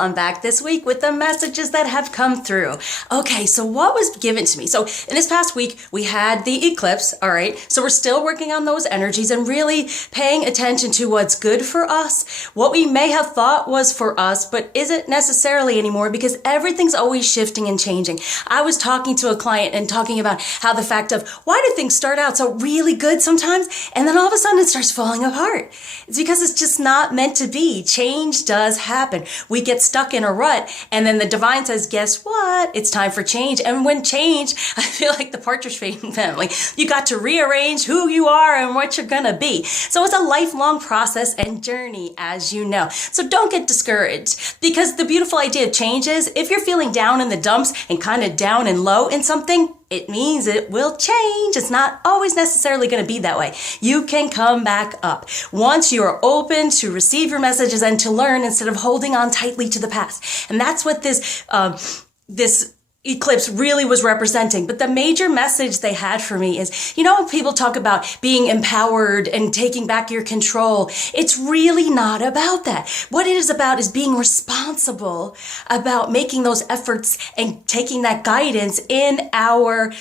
I'm back this week with the messages that have come through. Okay, so what was given to me? So in this past week, we had the eclipse, all right? So we're still working on those energies and really paying attention to what's good for us, what we may have thought was for us, but isn't necessarily anymore because everything's always shifting and changing. I was talking to a client and talking about how the fact of why do things start out so really good sometimes and then all of a sudden it starts falling apart? It's because it's just not meant to be. Change does happen. We get stuck in a rut and then the divine says, guess what? It's time for change. And when change, I feel like the Partridge family, you got to rearrange who you are and what you're gonna be. So it's a lifelong process and journey, as you know. So don't get discouraged because the beautiful idea of change is if you're feeling down in the dumps and kind of down and low in something, it means it will change. It's not always necessarily going to be that way. You can come back up once you are open to receive your messages and to learn instead of holding on tightly to the past. And that's what this eclipse really was representing. But the major message they had for me is, you know, when people talk about being empowered and taking back your control, it's really not about that. What it is about is being responsible about making those efforts and taking that guidance in our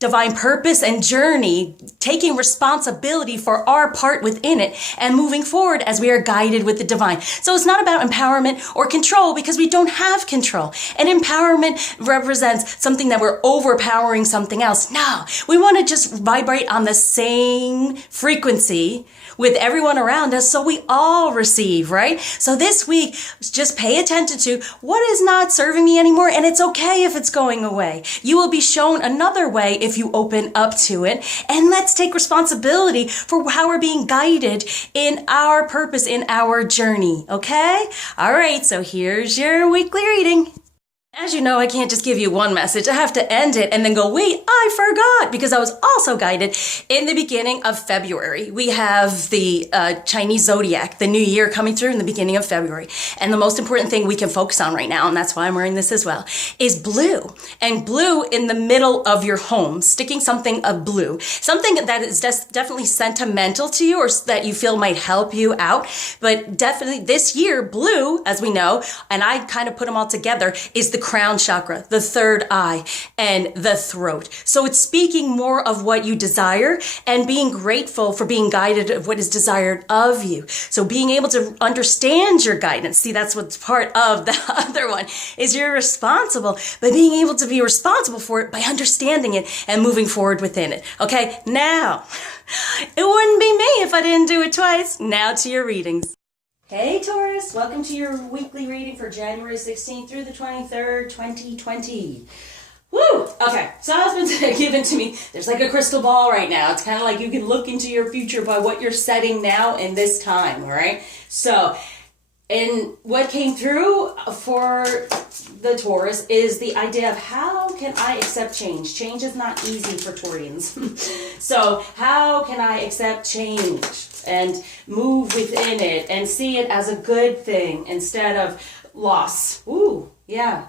divine purpose and journey, taking responsibility for our part within it and moving forward as we are guided with the divine. So it's not about empowerment or control because we don't have control. And empowerment represents something that we're overpowering something else. No, we want to just vibrate on the same frequency with everyone around us so we all receive, right? So this week, just pay attention to what is not serving me anymore, and it's okay if it's going away. You will be shown another way if you open up to it, and let's take responsibility for how we're being guided in our purpose, in our journey, okay? All right, so here's your weekly reading. As you know, I can't just give you one message. I have to end it and then go, wait, I forgot, because I was also guided in the beginning of February. We have the Chinese zodiac, the new year coming through in the beginning of February. And the most important thing we can focus on right now, and that's why I'm wearing this as well, is blue. And blue in the middle of your home, sticking something of blue, something that is definitely sentimental to you or that you feel might help you out. But definitely this year, blue, as we know, and I kind of put them all together, is the crown chakra, the third eye, and the throat. So it's speaking more of what you desire and being grateful for being guided of what is desired of you. So being able to understand your guidance. See, that's what's part of the other one is you're responsible, but being able to be responsible for it by understanding it and moving forward within it. Okay, now, it wouldn't be me if I didn't do it twice. Now to your readings. Hey Taurus, welcome to your weekly reading for January 16th through the 23rd, 2020. Woo! Okay, so has been given to me, there's like a crystal ball right now. It's kind of like you can look into your future by what you're setting now in this time, all right? So, and what came through for the Taurus is the idea of how can I accept change? Change is not easy for Taurians. So how can I accept change and move within it and see it as a good thing instead of loss? Ooh, yeah.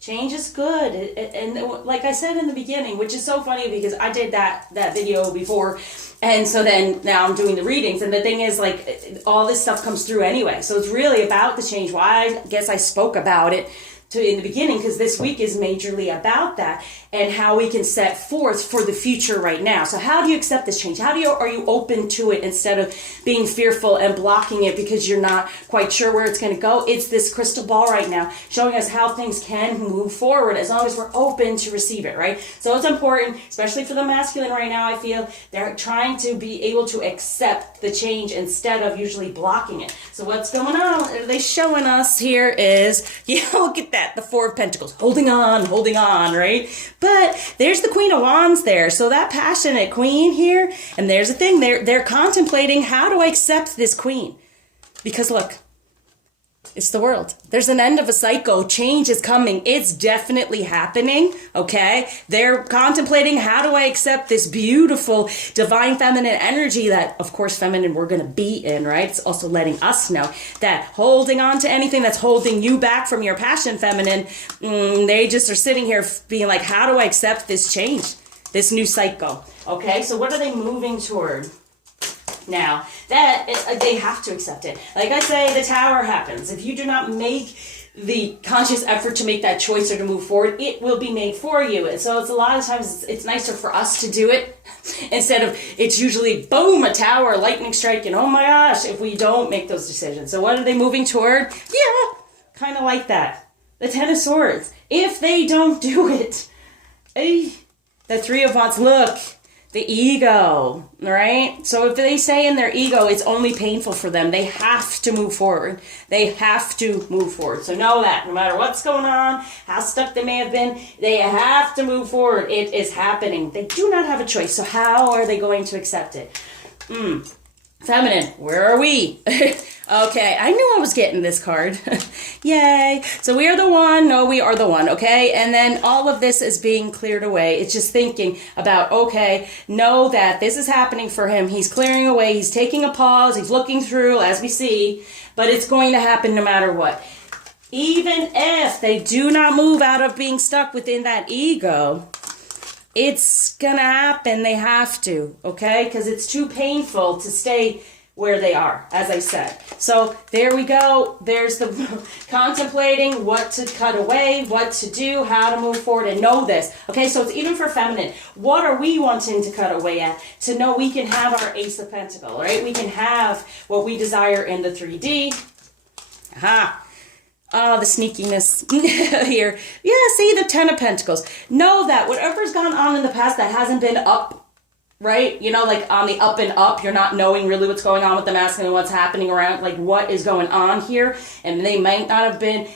Change is good. And like I said in the beginning, which is so funny because I did that video before. And so then now I'm doing the readings. And the thing is, like, all this stuff comes through anyway. So it's really about the change. Why I guess I spoke about it in the beginning, because this week is majorly about that and how we can set forth for the future right now. So how do you accept this change? Are you open to it instead of being fearful and blocking it because you're not quite sure where it's going to go? It's this crystal ball right now showing us how things can move forward as long as we're open to receive it, right? So it's important, especially for the masculine right now, I feel they're trying to be able to accept the change instead of usually blocking it. So what's going on? What are they showing us here is, yeah, look at that. The Four of Pentacles, holding on, right? But there's the Queen of Wands there. So that passionate queen here, and there's the thing, they're contemplating, how do I accept this queen? Because look, it's the world. There's an end of a cycle. Change is coming. It's definitely happening, okay? They're contemplating, how do I accept this beautiful divine feminine energy that, of course, feminine we're going to be in, right? It's also letting us know that holding on to anything that's holding you back from your passion feminine, they just are sitting here being like, how do I accept this change, this new cycle? Okay, so what are they moving toward? Now, that they have to accept it. Like I say, the tower happens. If you do not make the conscious effort to make that choice or to move forward, it will be made for you. And so it's a lot of times it's nicer for us to do it instead of it's usually boom, a tower, lightning strike, and oh my gosh, if we don't make those decisions. So what are they moving toward? Yeah, kind of like that. The Ten of Swords. If they don't do it, the Three of Wands, look, the ego, right? So if they say in their ego it's only painful for them, they have to move forward. They have to move forward. So know that no matter what's going on, how stuck they may have been, they have to move forward. It is happening. They do not have a choice. So how are they going to accept it? Feminine, where are we? Okay, I knew I was getting this card. Yay. So we are the one. No, we are the one, okay? And then all of this is being cleared away. It's just thinking about, okay, know that this is happening for him. He's clearing away. He's taking a pause. He's looking through, as we see. But it's going to happen no matter what. Even if they do not move out of being stuck within that ego, it's going to happen. They have to, okay? Because it's too painful to stay where they are, as I said. So there we go. There's the contemplating what to cut away, what to do, how to move forward, and know this. Okay, so it's even for feminine. What are we wanting to cut away at? To know we can have our Ace of Pentacles, right? We can have what we desire in the 3D. Aha. Oh, the sneakiness here. Yeah, see, the Ten of Pentacles. Know that whatever's gone on in the past that hasn't been up, right? You know, like on the up and up, you're not knowing really what's going on with the masculine and what's happening around, like what is going on here. And they might not have been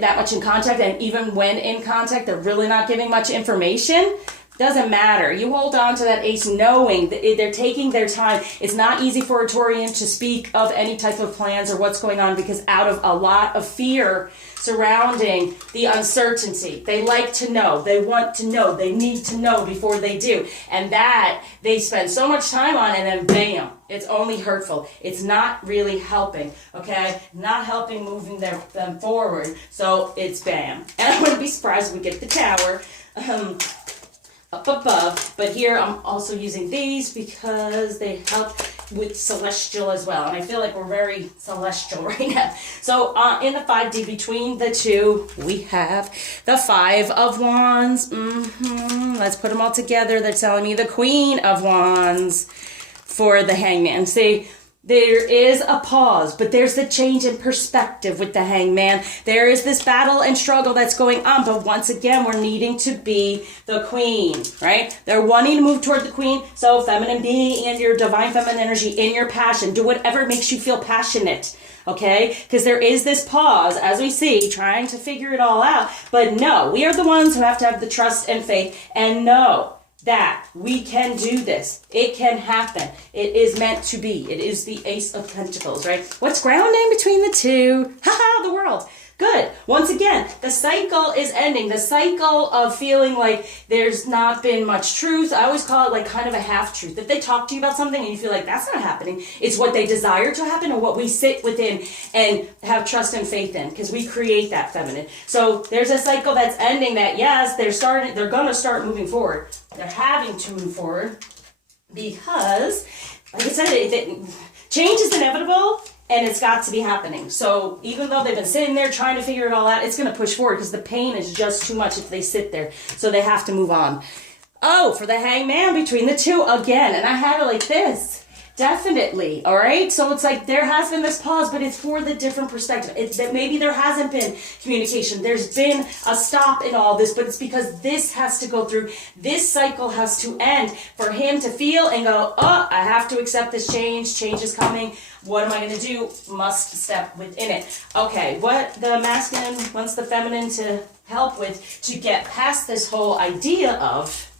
that much in contact. And even when in contact, they're really not giving much information. Doesn't matter. You hold on to that ace knowing that they're taking their time. It's not easy for a Taurian to speak of any type of plans or what's going on because out of a lot of fear surrounding the uncertainty. They like to know. They want to know. They need to know before they do. And that they spend so much time on and then bam, it's only hurtful. It's not really helping, okay? Not helping moving them forward. So it's bam. And I wouldn't be surprised if we get the Tower. Up above, but here I'm also using these because they help with celestial as well, and I feel like we're very celestial right now. So in the 5D between the two, we have the Five of Wands. Let's put them all together. They're telling me the Queen of Wands for the Hangman. See, there is a pause, but there's the change in perspective with the Hangman. There is this battle and struggle that's going on, but once again, we're needing to be the queen, right? They're wanting to move toward the queen, so feminine, being in your divine feminine energy, in your passion. Do whatever makes you feel passionate, okay? Because there is this pause, as we see, trying to figure it all out. But no, we are the ones who have to have the trust and faith and know that we can do this. It can happen. It is meant to be. It is the Ace of Pentacles, right? What's grounding between the two? Haha, the world. Good. Once again, the cycle is ending. The cycle of feeling like there's not been much truth. I always call it like kind of a half truth. If they talk to you about something and you feel like that's not happening, it's what they desire to happen and what we sit within and have trust and faith in, because we create that feminine. So there's a cycle that's ending that, yes, they're going to start moving forward. They're having to move forward because, like I said, change is inevitable. And it's got to be happening. So even though they've been sitting there trying to figure it all out, it's going to push forward because the pain is just too much if they sit there. So they have to move on. Oh, for the Hangman between the two again. And I had it like this. Definitely. All right. So it's like there has been this pause, but it's for the different perspective. It's that maybe there hasn't been communication. There's been a stop in all this, but it's because this has to go through. This cycle has to end for him to feel and go, oh, I have to accept this change. Change is coming. What am I going to do? Must step within it. Okay. What the masculine wants the feminine to help with to get past this whole idea of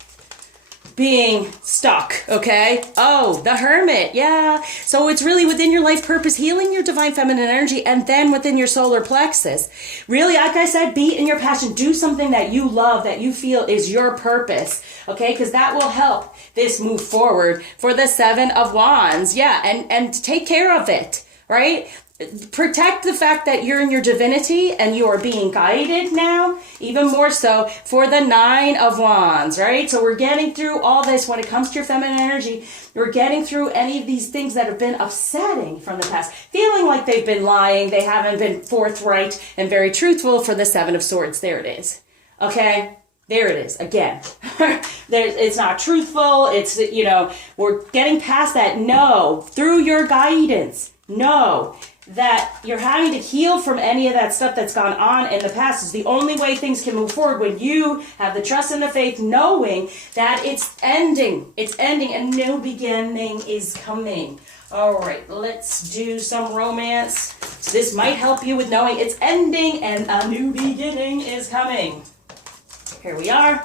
being stuck, okay? Oh, the Hermit, yeah. So it's really within your life purpose, healing your divine feminine energy, and then within your solar plexus. Really, like I said, be in your passion. Do something that you love, that you feel is your purpose, okay? Because that will help this move forward for the Seven of Wands, yeah, and take care of it. right? Protect the fact that you're in your divinity and you are being guided now, even more so for the 9 of Wands, right? So we're getting through all this when it comes to your feminine energy. We're getting through any of these things that have been upsetting from the past, feeling like they've been lying, they haven't been forthright and very truthful for the 7 of Swords. There it is. Okay? There it is. Again, it's not truthful. It's, you know, we're getting past that. No, through your guidance. No, that you're having to heal from any of that stuff that's gone on in the past is the only way things can move forward when you have the trust and the faith knowing that it's ending. It's ending. A new beginning is coming. All right, let's do some romance. This might help you with knowing it's ending and a new beginning is coming. Here we are.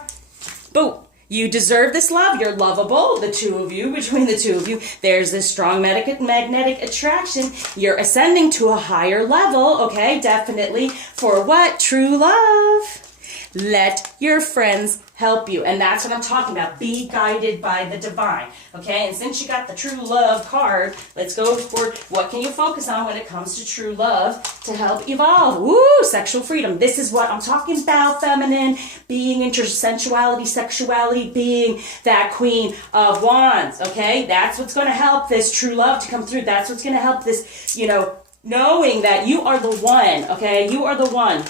Boom. You deserve this love. You're lovable. The two of you, between the two of you, there's this strong magnetic attraction. You're ascending to a higher level, okay? Definitely. For what? True love. Let your friends help you. And that's what I'm talking about. Be guided by the divine, okay? And since you got the true love card, let's go for what can you focus on when it comes to true love to help evolve. Woo! Sexual freedom. This is what I'm talking about, feminine, being into sensuality, sexuality, being that Queen of Wands, okay? That's what's going to help this true love to come through. That's what's going to help this, you know, knowing that you are the one, okay? You are the one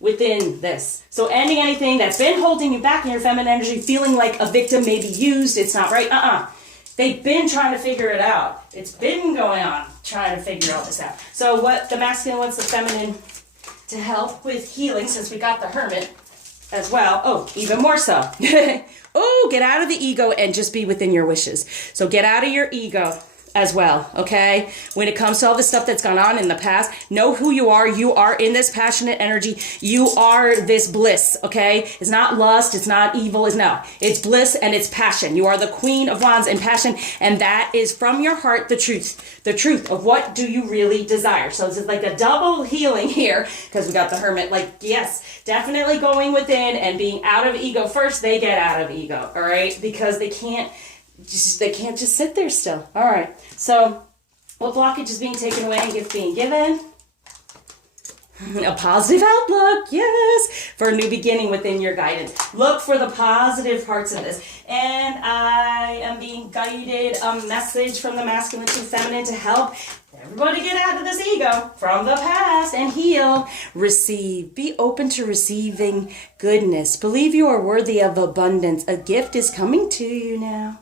within this. So ending anything that's been holding you back in your feminine energy, feeling like a victim may be used, it's not right. They've been trying to figure it out. It's been going on trying to figure all this out. So what the masculine wants the feminine to help with healing, since we got the Hermit as well. Oh, even more so. Oh, get out of the ego and just be within your wishes. So get out of your ego as well, okay? When it comes to all the stuff that's gone on in the past, know who you are. You are in this passionate energy. You are this bliss, okay? It's not lust, it's not evil, it's bliss and it's passion. You are the Queen of Wands in passion, and that is from your heart the truth of what do you really desire. So it's like a double healing here, because we got the Hermit, like, yes, definitely going within and being out of ego first. They get out of ego, all right? Because they can't just sit there still. All right. So what blockage is being taken away and gift being given? A positive outlook, yes, for a new beginning within your guidance. Look for the positive parts of this. And I am being guided a message from the masculine to feminine to help everybody get out of this ego from the past and heal. Receive. Be open to receiving goodness. Believe you are worthy of abundance. A gift is coming to you now.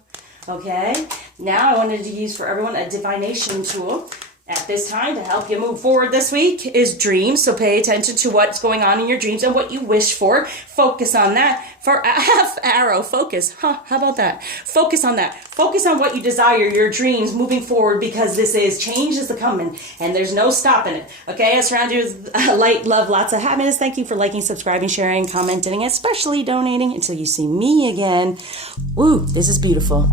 Okay, now I wanted to use for everyone a divination tool at this time to help you move forward this week is dreams. So pay attention to what's going on in your dreams and what you wish for. Focus on that. For half arrow, focus. How about that? Focus on that. Focus on what you desire, your dreams moving forward, because this is change is the coming and there's no stopping it. Okay, I surround you with light, love, lots of happiness. Thank you for liking, subscribing, sharing, commenting, especially donating. Until you see me again. Woo, this is beautiful.